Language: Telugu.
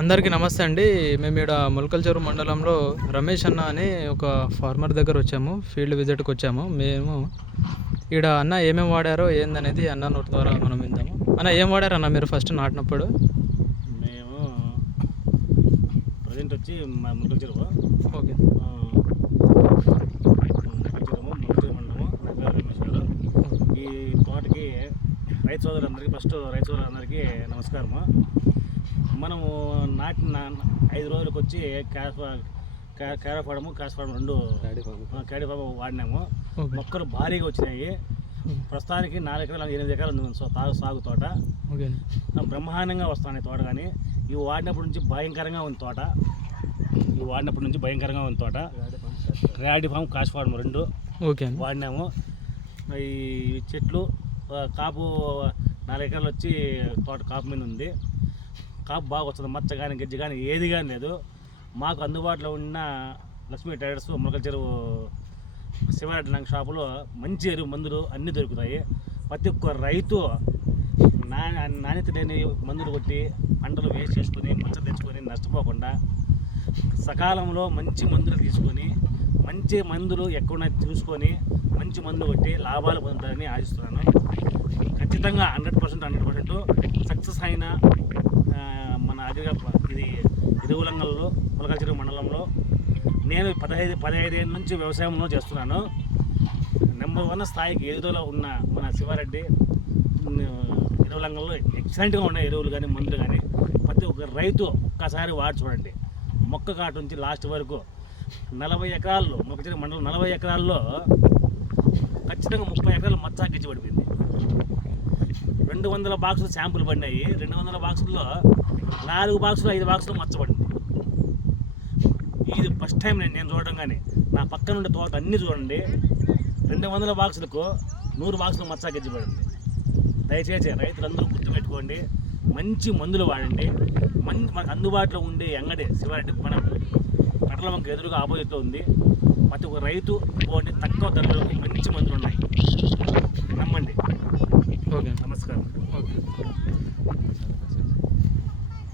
అందరికీ నమస్తే అండి. మేము ఈడ మొలకల్చెరు మండలంలో రమేష్ అన్న అని ఒక ఫార్మర్ దగ్గర వచ్చాము. ఫీల్డ్ విజిట్కి వచ్చాము. మేము ఈడ అన్న ఏమేమి వాడారో ఏందనేది అన్న నోటి ద్వారా మనం విందాము. అన్న ఏం వాడారు అన్న మీరు ఫస్ట్ నాటినప్పుడు? మేము ప్రజెంట్ వచ్చి మా ముగ్గురు చెరువు ఓకే ముగ్గురు మండలము నా పేరు రమేష్ గారు. ఈ తోటకి రైతు సోదరులందరికీ నమస్కారము. మనము నాటిన 5 రోజులకు వచ్చి క్యారోఫాడము కాస్ఫాడము 2 క్యాడీఫామ్ వాడినాము. మొక్కలు భారీగా వచ్చినాయి. ప్రస్తుతానికి 4 ఎకరాలు 8 ఎకరాలు ఉంది సాగు తోట. బ్రహ్మాండంగా వస్తున్నాయి తోట. కానీ ఇవి వాడినప్పటి నుంచి భయంకరంగా ఉంది తోట. క్యాడీఫామ్ కాస్ఫాడము 2 ఓకే వాడినాము. ఈ చెట్లు కాపు 4 ఎకరాలు వచ్చి తోట కాపు మీద ఉంది. కాపు బాగా వస్తుంది. మచ్చ కానీ గజ్జి కానీ ఏది కానీ లేదు. మాకు అందుబాటులో ఉన్న లక్ష్మీ ట్రేడర్స్ మొలకల్చెరు శివారెడ్డి లంక షాపులో మంచి ఎరువు మందులు అన్నీ దొరుకుతాయి. ప్రతి ఒక్క రైతు నాణ్యత లేని మందులు కొట్టి పంటలు వేస్ట్ చేసుకొని మచ్చ తెచ్చుకొని నష్టపోకుండా సకాలంలో మంచి మందులు తీసుకొని మంచి మందులు ఎక్కడ చూసుకొని మంచి మందులు కొట్టి లాభాలు పొందుతారని ఆశిస్తున్నాను. ఖచ్చితంగా 100% సక్సెస్ అయిన మన ఇది ఇరువులంగల్లో మొలకల్చెరు మండలంలో నేను 15 ఏళ్ళ నుంచి వ్యవసాయంలో చేస్తున్నాను. నెంబర్ 1 స్థాయికి ఎదుగుదల ఉన్న మన శివారెడ్డి ఇరువులంగల్లో ఎక్సలెంట్గా ఉన్నాయి ఎరువులు కానీ మందులు కానీ. ప్రతి ఒక్క రైతు ఒక్కసారి వాడి చూడండి. మొక్క కాటు నుంచి లాస్ట్ వరకు 40 ఎకరాల్లో మొలకల్చెరు మండలం 40 ఎకరాల్లో ఖచ్చితంగా 30 ఎకరాలు మచ్చా గిచ్చి పడిపోయింది. 200 బాక్సులు శాంపుల్ పడినాయి. 200 బాక్సుల్లో 4 బాక్సులు 5 బాక్సులు మచ్చబడింది. ఇది ఫస్ట్ టైం నేను చూడడం. కానీ నా పక్కన ఉండే తోట అన్నీ చూడండి. 200 బాక్సులకు 100 బాక్సులు మచ్చా గెజ్జిపడింది. దయచేసి రైతులందరూ గుర్తుపెట్టుకోండి. మంచి మందులు వాడండి. మనకు అందుబాటులో ఉండే అంగడి శివారెడ్డి మన కట్టల వంక ఎదురుగా ఆపోజిట్లో ఉంది. ప్రతి ఒక్క రైతు పోండి. తక్కువ ధరలో